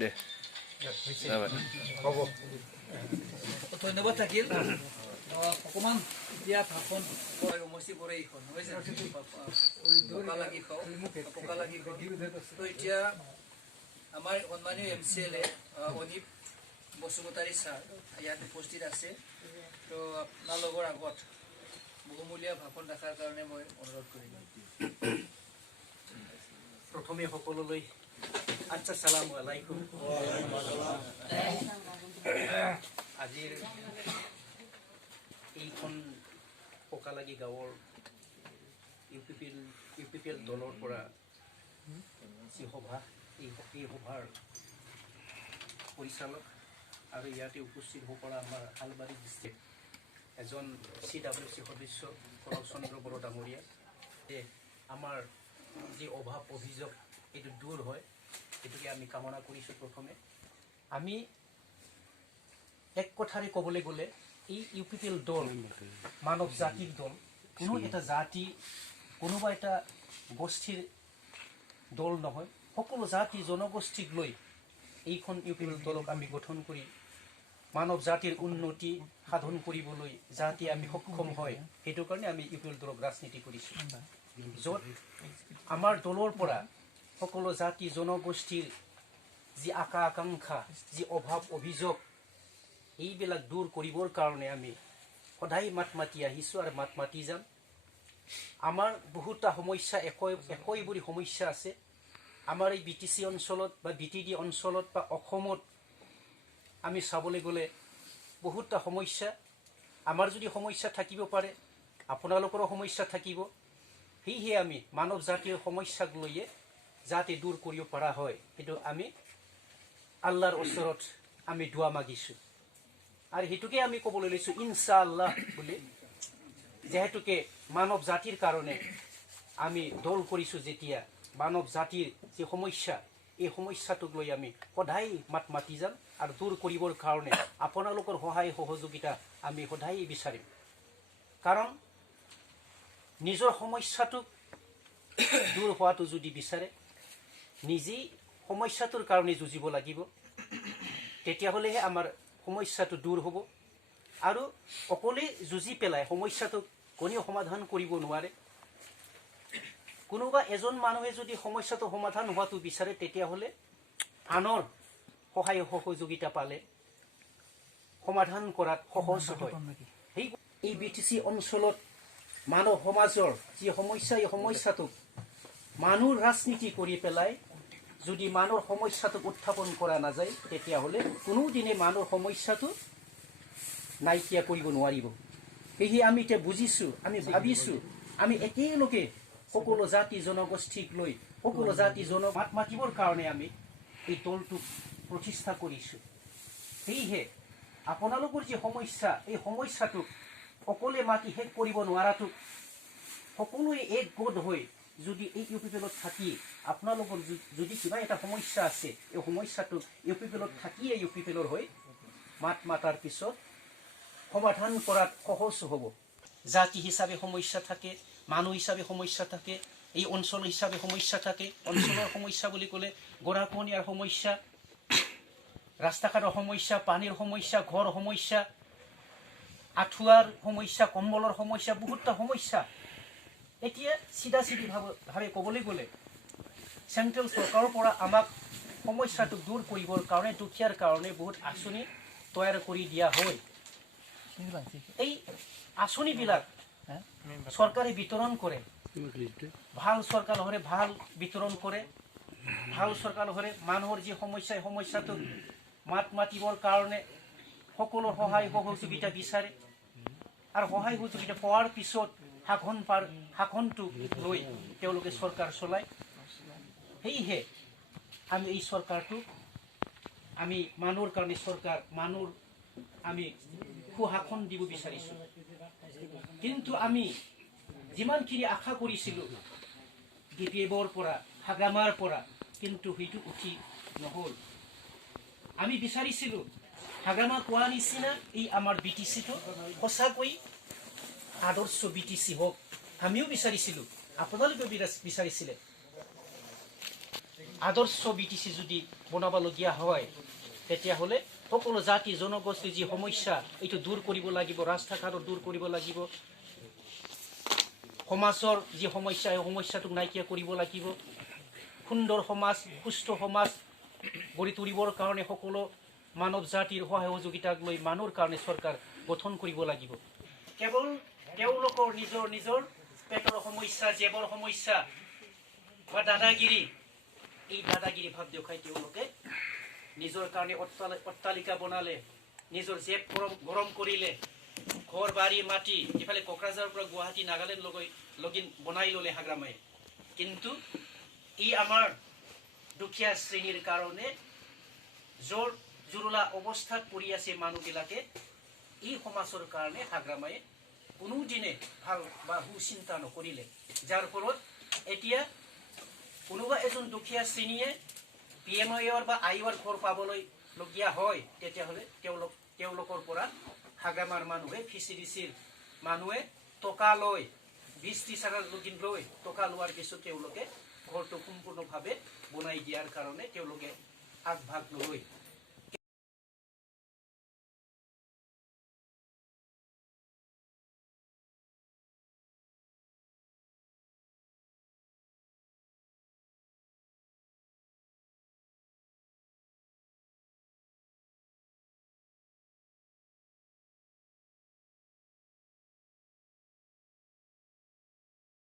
দে হ'ব ধন্যবাদ থাকিল অকণমান এতিয়া ভাষণ মচি পৰে এইখন পকা লাগি তো এতিয়া আমাৰ সন্মানীয় MCLA অনিপ বসুমতাৰী ছাৰ ইয়াত উপস্থিত আছে তো আপোনালোকৰ আগত বহুমূলীয়া ভাষণ ৰখাৰ কাৰণে মই অনুৰোধ কৰিলোঁ প্ৰথমে সকলোলৈ আসসালামু আলাইকুম আজিৰ এইখন পকালাগি গাঁৱৰ UPPL দলৰ পৰা যি সভা এই সভাৰ পৰিচালক আৰু ইয়াতে উপস্থিত হ'ব পৰা আমাৰ হালবাৰী ডিষ্ট্ৰিক্ট এজন CWC সদস্য কনক চন্দ্ৰ বড়ো ডাঙৰীয়া আমাৰ যি অভাৱ অভিযোগ এইটো দূৰ হয় এইটোকে আমি কামনা কৰিছোঁ প্ৰথমে আমি এক কথাৰে ক'বলৈ গ'লে এই UPPL দল মানৱ জাতিৰ দল কোনো এটা জাতি কোনোবা এটা গোষ্ঠীৰ দল নহয় সকলো জাতি জনগোষ্ঠীক লৈ এইখন UPPL দলক আমি গঠন কৰি মানৱ জাতিৰ উন্নতি সাধন কৰিবলৈ যাতে আমি সক্ষম হয় সেইটো কাৰণে আমি UPPL দলক ৰাজনীতি কৰিছোঁ য'ত আমাৰ দলৰ পৰা সকলো জাতি জনগোষ্ঠীৰ যি আশা আকাংক্ষা যি অভাৱ অভিযোগ এইবিলাক দূৰ কৰিবৰ কাৰণে আমি সদায় মাত মাতি আহিছোঁ আৰু মাত মাতি যাম আমাৰ বহুতা সমস্যা একৈবোৰ সমস্যা আছে আমাৰ এই BTC অঞ্চলত বা BTD অঞ্চলত বা অসমত আমি চাবলৈ গ'লে বহুতা সমস্যা আমাৰ যদি সমস্যা থাকিব পাৰে আপোনালোকৰো সমস্যা থাকিব সেয়ে আমি মানৱ জাতিৰ সমস্যাক লৈয়ে যাতে দূৰ কৰিব পৰা হয় সেইটো আমি আল্লাহৰ ওচৰত আমি দোৱা মাগিছোঁ আৰু হেতুকে আমি ক'বলৈ লৈছোঁ ইনশাআল্লাহ বুলি যেহেতুকে মানৱ জাতিৰ কাৰণে আমি দল কৰিছোঁ যেতিয়া মানৱ জাতিৰ যে সমস্যা এই সমস্যাটোক লৈ আমি সদায় মাত মাতি যাম আৰু দূৰ কৰিবৰ কাৰণে আপোনালোকৰ সহায় সহযোগিতা আমি সদায় বিচাৰিম কাৰণ নিজৰ সমস্যাটোক দূৰ হোৱাটো যদি বিচাৰে নিজেই সমস্যাটোৰ কাৰণে যুঁজিব লাগিব তেতিয়াহ'লেহে আমাৰ সমস্যাটো দূৰ হ'ব আৰু অকলে যুঁজি পেলাই সমস্যাটোক কোনেও সমাধান কৰিব নোৱাৰে কোনোবা এজন মানুহে যদি সমস্যাটো সমাধান হোৱাটো বিচাৰে তেতিয়াহ'লে আনৰ সহায় সহযোগিতা পালে সমাধান কৰাত সহজ হয় এই BTC অঞ্চলত মানৱ সমাজৰ যি সমস্যা এই সমস্যাটোক মানুহ ৰাজনীতি কৰি পেলাই যদি মানুহৰ সমস্যাটোক উত্থাপন কৰা নাযায় তেতিয়াহ'লে কোনোদিনে মানুহৰ সমস্যাটো নাইকিয়া কৰিব নোৱাৰিব সেয়ে আমি এতিয়া বুজিছোঁ আমি ভাবিছোঁ আমি একেলগে সকলো জাতি জনগোষ্ঠীক লৈ সকলো জাতি মাত মাতিবৰ কাৰণে আমি এই দলটোক প্ৰতিষ্ঠা কৰিছোঁ সেয়েহে আপোনালোকৰ যি সমস্যা এই সমস্যাটোক অকলে মাতি শেষ কৰিব নোৱাৰাটোক সকলোৱে একগোট হৈ যদি এই UPPLত থাকি আপোনালোকৰ যদি কিবা এটা সমস্যা আছে এই সমস্যাটোক UPPLত থাকিয়ে UPPLৰ হৈ মাত মাতাৰ পিছত সমাধান কৰাত সহজ হ'ব জাতি হিচাপে সমস্যা থাকে মানুহ হিচাপে সমস্যা থাকে এই অঞ্চল হিচাপে সমস্যা থাকে অঞ্চলৰ সমস্যা বুলি ক'লে গৰাখহনীয়াৰ সমস্যা ৰাস্তা ঘাটৰ সমস্যা পানীৰ সমস্যা ঘৰ সমস্যা আঁঠুৱাৰ সমস্যা কম্বলৰ সমস্যা বহুতটা সমস্যা এতিয়া চিধাচিধিভাৱে ক'বলৈ গ'লে চেণ্ট্ৰেল চৰকাৰৰ পৰা আমাক সমস্যাটো দূৰ কৰিবৰ কাৰণে দুখীয়াৰ কাৰণে বহুত আঁচনি তৈয়াৰ কৰি দিয়া হয় এই আঁচনিবিলাক চৰকাৰে বিতৰণ কৰে ভাল চৰকাৰ হ'লে ভাল বিতৰণ কৰে ভাল চৰকাৰ হ'লে মানুহৰ যি সমস্যা এই সমস্যাটো মাত মাতিবৰ কাৰণে সকলো সহায় সহযোগিতা বিচাৰে আৰু সহায় সহযোগিতা পোৱাৰ পিছত শাসনটো লৈ তেওঁলোকে চৰকাৰ চলায় সেয়েহে আমি এই চৰকাৰটোক আমি মানুহৰ কাৰণে চৰকাৰ মানুহৰ আমি সুশাসন দিব বিচাৰিছোঁ কিন্তু আমি যিমানখিনি আশা কৰিছিলোঁ DPFৰ পৰা হাগ্ৰামাৰ পৰা কিন্তু সেইটো উঠি নহ'ল আমি বিচাৰিছিলোঁ হাগ্ৰামা কোৱা নিচিনা এই আমাৰ BTCটো সঁচাকৈ আদৰ্শ BTC হওক আমিও বিচাৰিছিলোঁ আপোনালোকেও বিচাৰিছিলে আদৰ্শ BTC যদি বনাবলগীয়া হয় তেতিয়াহ'লে সকলো জাতি জনগোষ্ঠীৰ যি সমস্যা এইটো দূৰ কৰিব লাগিব, ৰাস্তা ঘাটত দূৰ কৰিব লাগিব, সমাজৰ যি সমস্যা এই সমস্যাটোক নাইকিয়া কৰিব লাগিব, সুন্দৰ সমাজ সুস্থ সমাজ গঢ়ি তুলিবৰ কাৰণে সকলো মানৱ জাতিৰ সহায় সহযোগিতাক লৈ মানুহৰ কাৰণে চৰকাৰ গঠন কৰিব লাগিব। কেৱল তেওঁলোকৰ নিজৰ পেটৰ সমস্যা, জেবৰ সমস্যা বা দাদাগিৰি, এই দাদাগিৰি ভাৱ দেখুৱাই তেওঁলোকে নিজৰ কাৰণে অট্টালিকা বনালে, নিজৰ জেব গৰম কৰিলে, ঘৰ বাৰী মাটি ইফালে কোকৰাঝাৰৰ পৰা গুৱাহাটী নাগালেণ্ড লগিন বনাই ল'লে হাগ্ৰামায়ে। কিন্তু ই আমাৰ দুখীয়া শ্ৰেণীৰ কাৰণে জোৰ জুৰুলা অৱস্থাত পৰি আছে মানুহবিলাকে, এই সমাজৰ কাৰণে হাগ্ৰামায়ে কোনোদিনে ভাল বা সুচিন্তা নকৰিলে, যাৰ ফলত এতিয়া কোনোবা এজন দুখীয়া শ্ৰেণীয়ে PMIৰ বা আইৰ ঘৰ পাবলৈ লগীয়া হয় তেতিয়াহ'লে তেওঁলোকৰ পৰা হাগ্ৰামাৰ মানুহে VCDCৰ মানুহে টকা লৈ 20-30 হাজাৰ লগিন লৈ টকা লোৱাৰ পিছত তেওঁলোকে ঘৰটো সম্পূৰ্ণভাৱে বনাই দিয়াৰ কাৰণে তেওঁলোকে আগভাগ নলয়।